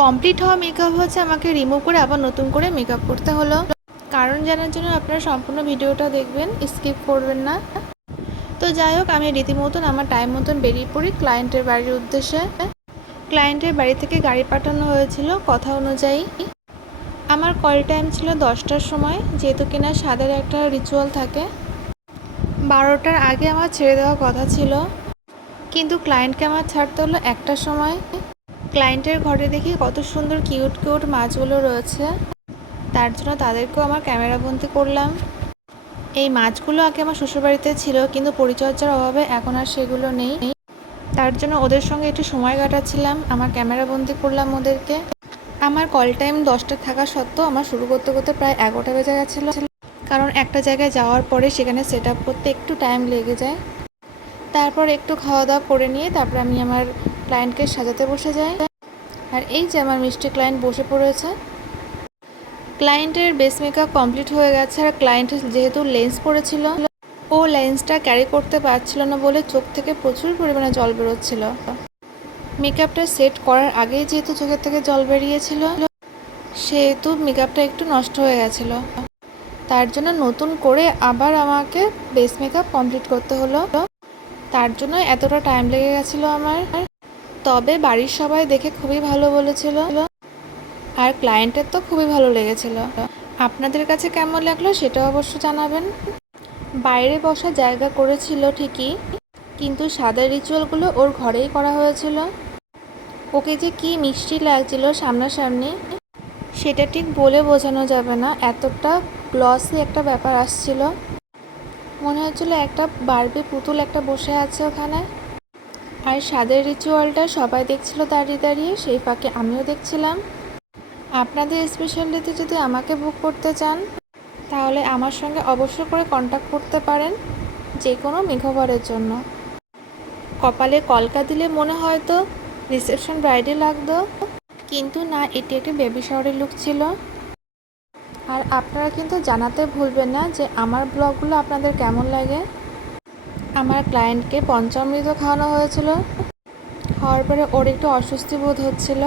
Complete হওয়া makeup হচ্ছে আমাকে রিমুভ করে আবার নতুন করে মেকআপ করতে হলো। কারণ জানার জন্য আপনারা সম্পূর্ণ ভিডিওটা দেখবেন স্কিপ করবেন না। তো যাই হোক, আমি রীতিমতন আমার টাইম মতন বেরিয়ে পড়ি ক্লায়েন্টের বাড়ির উদ্দেশ্যে। ক্লায়েন্টের বাড়ি থেকে গাড়ি পাঠানো হয়েছিল কথা অনুযায়ী। আমার কল টাইম ছিল দশটার সময়, যেহেতু কিনা সাদের একটা রিচুয়াল থাকে। বারোটার আগে আমার ছেড়ে দেওয়ার কথা ছিল। কিন্তু ক্লায়েন্টকে আমার ছাড়তে হলো একটার সময়। ক্লায়েন্টের ঘরে দেখি কত সুন্দর কিউট কিউট মাছগুলো রয়েছে। তার জন্য তাদেরকেও আমার ক্যামেরা বন্দি করলাম। এই মাছগুলো আগে আমার শ্বশুরবাড়িতে ছিল, কিন্তু পরিচর্যার অভাবে এখন আর সেগুলো নেই। তার জন্য ওদের সঙ্গে একটু সময় কাটাচ্ছিলাম, আমার ক্যামেরা বন্দি করলাম ওদেরকে। আমার কল টাইম দশটা থাকা সত্ত্বেও আমার শুরু করতে করতে প্রায় এগারোটা বেজে গেছিল। কারণ একটা জায়গায় যাওয়ার পরে সেখানে সেট করতে একটু টাইম লেগে যায়। তারপর একটু খাওয়া দাওয়া করে নিয়ে তারপর আমি আমার ক্লায়েন্টকে সাজাতে বসে যায়। আর এই যে আমার মিষ্টি ক্লায়েন্ট বসে পড়েছে। ক্লায়েন্টের বেস মেকআপ কমপ্লিট হয়ে গেছে আর ক্লায়েন্ট যেহেতু লেন্স পরেছিল, ও লেন্সটা ক্যারি করতে পারছিল না বলে চোখ থেকে প্রচুর পরিমাণে জল বেরোচ্ছিল। মেকআপটা সেট করার আগেই যেহেতু চোখের থেকে জল বেরিয়েছিল, সেহেতু মেকআপটা একটু নষ্ট হয়ে গেছিল। তার জন্য নতুন করে আবার আমাকে বেস মেকআপ কমপ্লিট করতে হলো। তার জন্য এতটা টাইম লেগে গেছিল আমার। তবে বাড়ির সবাই দেখে খুবই ভালো বলেছিল আর ক্লায়েন্টের তো খুবই ভালো লেগেছিল। আপনাদের কাছে কেমন লাগল সেটা অবশ্য জানাবেন। বাইরে বসা জায়গা করেছিল ঠিকই, কিন্তু সাদা রিচুয়ালগুলো ওর ঘরেই করা হয়েছিল। ওকে যে কি মিষ্টি লাগছিল সামনাসামনি, সেটা ঠিক বলে বোঝানো যাবে না, এতটা গ্লসি একটা ব্যাপার আসছিল। মনে হচ্ছিল একটা বারবি পুতুল একটা বসে আছে ওখানে। আর স্বাদের রিচুয়ালটা সবাই দেখছিল দাঁড়িয়ে দাঁড়িয়ে, সেই ফাঁকে আমিও দেখছিলাম। আপনাদের স্পেশাল ডেতে যদি আমাকে বুক করতে চান, তাহলে আমার সঙ্গে অবশ্য করে কন্ট্যাক্ট করতে পারেন যে কোনো মেঘাভারের জন্য। কপালে কলকা দিলে মনে হয়তো রিসেপশন ব্রাইডে লাগতো, কিন্তু না, এটি একটি বেবি শাওয়ারের লুক ছিল। আর আপনারা কিন্তু জানাতে ভুলবেন না যে আমার ব্লগগুলো আপনাদের কেমন লাগে। আমার ক্লায়েন্টকে পঞ্চামৃত খাওয়ানো হয়েছিল। খাওয়ার পরে ওর একটু অস্বস্তি বোধ হচ্ছিল।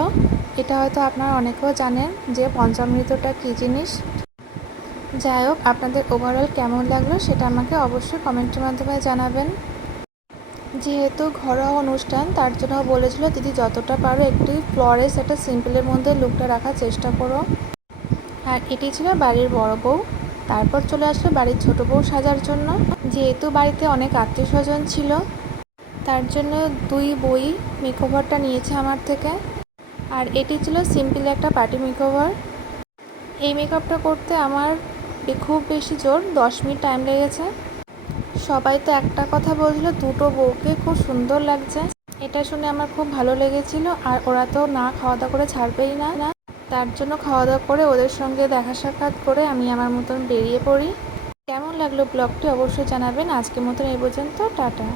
এটা হয়তো আপনারা অনেকেও জানেন যে পঞ্চামৃতটা কী জিনিস। যাই হোক, আপনাদের ওভারঅল কেমন লাগল সেটা আমাকে অবশ্যই কমেন্টের মাধ্যমে জানাবেন। যেহেতু ঘরোয়া অনুষ্ঠান, তার জন্য বলেছিল, দিদি, যতটা পারো একটু ফ্লরেস একটা সিম্পলের মধ্যে লুকটা রাখার চেষ্টা করো। আর এটি ছিল বাড়ির বড় বউ। তারপর চলে আসলো বাড়ির ছোট বউ সাজার জন্য। যেহেতু বাড়িতে অনেক আত্মীয় স্বজন ছিল, তার জন্য দুই বই মেকওভারটা নিয়েছে আমার থেকে। আর এটি ছিল সিম্পল একটা পার্টি মেকওভার এই মেকআপটা করতে আমার খুব বেশি জোর, দশ মিনিট টাইম লেগেছে। সবাই তো একটা কথা বলছিল, দুটো বউকে খুব সুন্দর লাগছে। এটা শুনে আমার খুব ভালো লেগেছিল, আর ওরা তো না খাওয়া দাওয়া করে ছাড়বেই না না। তার জন্য খাওয়া দাওয়া করে ওদের সঙ্গে দেখা সাক্ষাৎ করে আমি আমার মতন বেরিয়ে পড়ি। কেমন লাগল ব্লগটি অবশ্যই জানাবেন। আজকের মতন এই পর্যন্ত। টাটা।